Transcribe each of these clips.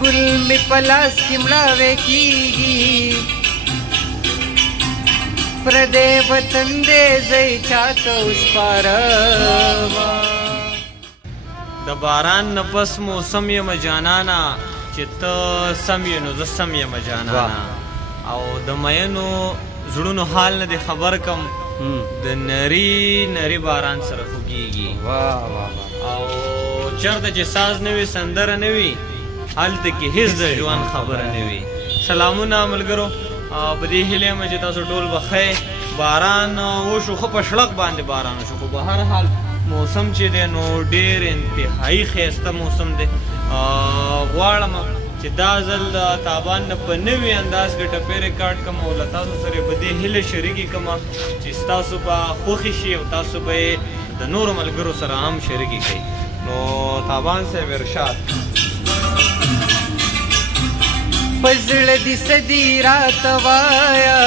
गुल में पलास की मड़ावे कीगी प्रदे वतन दे जई चाहता उस पारवा द बारान नफस मौसम ये मजानाना चित समय नो ज समय मजानाना او د مینو زړونو حال نه دی خبر کم د نری باران سره خوږیږي واه واه او چرته چې ساز نه وي سندره نه وي هلته کې هیڅ د ژوند خبره نه وي. سلامونه ملګرو، په دې هیله یم چې تاسو ټول بخیر. باران وشو، خو په سړک باندې باران وشو، خو په هر حال موسم چې دی نو ډېر انتهایی ښایسته موسم دی. غواړم چې دا ځل د تابان نه په نوي انداز کې ټپې ریکارډ کړم او له تاسو سره په دې هیله شریکې کړم چې ستاسو به خوښې شي او تاسو به یې د نورو ملګرو سره هم شریکې کړئ. نو تابان صاحب ارشاد. په زړه دې سدي راته وایه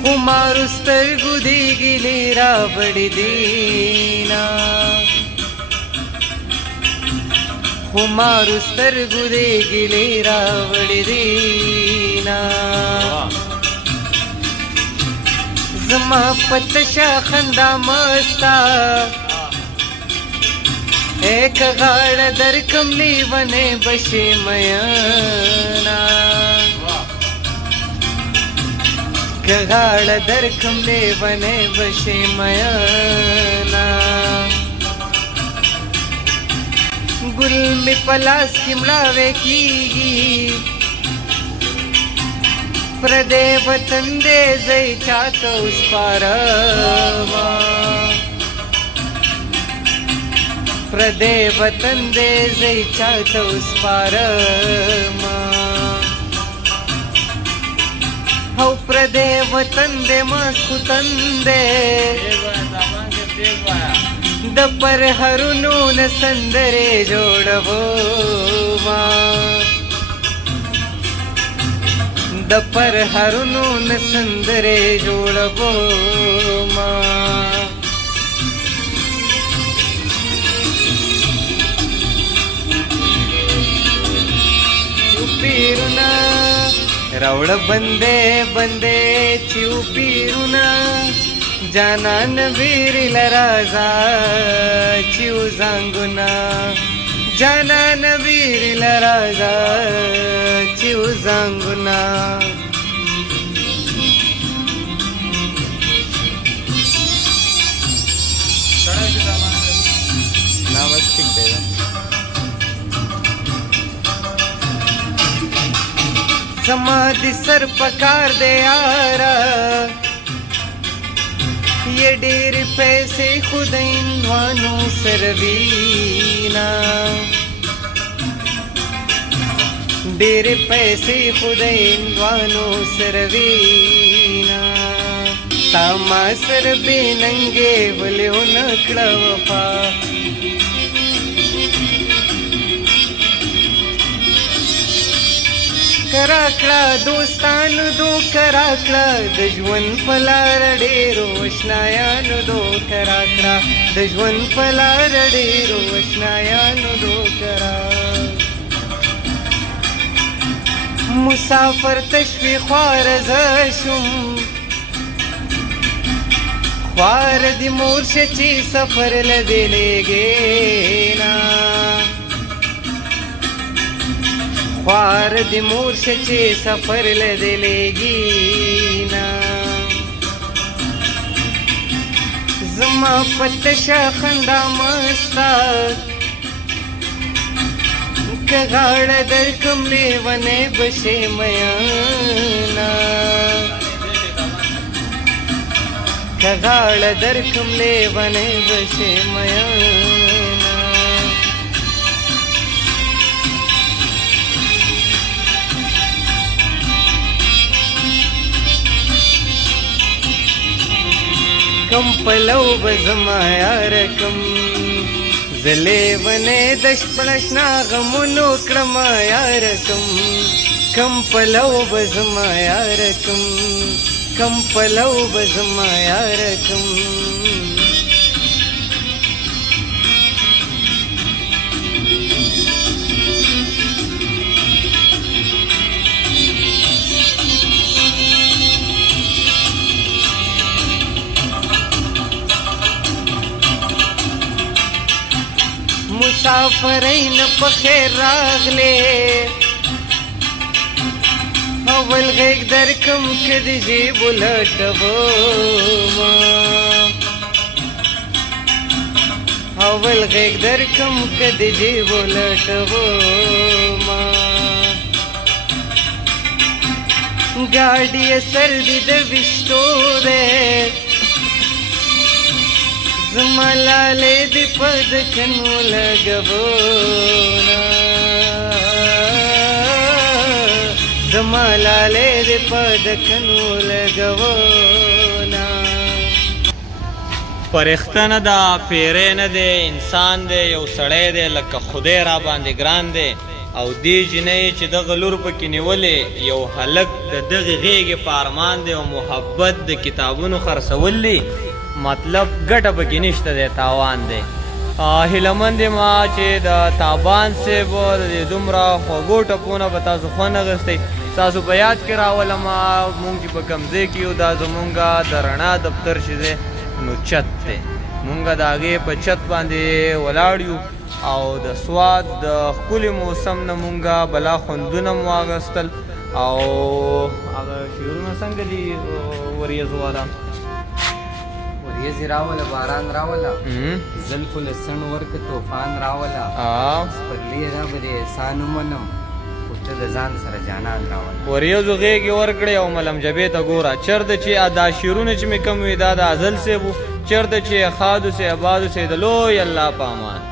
خمارو سترګو دې ګیلې راوړې دینه خمارو سترګو دې ګیلې راوړې دینه زما په تشه خندا مستا ایک غاړه درکم لیونې بشي میانا که غاړه درکم لیونې بشي میانا گل می پلاس کی مړاوې کیږي پردې وطن دې زئی چاته اوس پاروا پردې وطن دې زئی چاته اوس پارما او پردې وطن دې مسخوتن دې د پر هرونو نسندرې جوړو ما د پر هرونو نسندرې جوړو ما پیرونا راوړ بندې بندې چیو پیرونا جانان ویر لرازا چیو زنگونا جانان ویر لرازا چیو زنگونا ناوستیک دے زما دی سر پکار دے یارا یہ ډېر پیسې خود اندوانو سروینا ډېر پیسې خود اندوانو سروینا تا ما سر بې ننګې ولې ونه کړه وفا کراکړه دوستانو دو کراکړه د ژوند په لار ډېرو اشنایانو دو کراکړه د ژوند په لار ډېرو اشنایانو دو کرا مسافر تشوي خوار زه شوم خوار دې مور شه چې سفر له دې لېږې نه خوار دی مور شه چې سفر لدې لېږینا زما په تشه خندا مستا که غاړه درکم لیونې بشې میانا که غاړه درکم لیونې بشې میانا کم پلو بزما یارکم زلیونې د شپړشنا غمونو کړم یارکم کم پلو بزما یارکم کم پلو بزما یارکم مسافرین په خیر راغلې اول غیږ درکم که د ژبو لټومه اول غیږ درکم که د ژبو لټومه गाड़ी सर द विष्टो दे जमलाले द पद कनु लगवोना जमलाले द पद कनु लगवोना پرختنه دا پیره نه دی انسان دی یو سړی دی لکه خدای را باندې ګران دی او دی جنۍ چې دغه لور پکې نیولې یو هلک د دغې غېږې په ارمان دی او محبت د کتابونو خرڅول دي مطلب ګټه پکې نشته دی تاوان دی هیلهمند یم چې د تابان صاحب د دې دومره خوږو ټپونه به تاسو خوند اخیستی ستاسو په یاد کې راولمه مونږ چې په کوم ځای کې یو دا زمونږ د رڼا دفتر چې دی نو چت دی مونږ د هغې په چت باندې ولاړ یو او د سواد د ښکلي موسم نه مونږه بلا خوندونه مو واخیستل او هغه شعرونه څنګه دي وریځو والا وریځې راوله باران راوله زلفو له سڼ ورکه طوفان راوله سپرلي را به د احسان ومنم خو ته د ځان سره جانان راوله وریځو غېږې ورکړې او ملم جبې ته ګوره چېرته چې دا شعرونه چې مې کوم وي دا د ازل صاحب و چېرته چې خادو سي آبادو سي د لوی الله په امان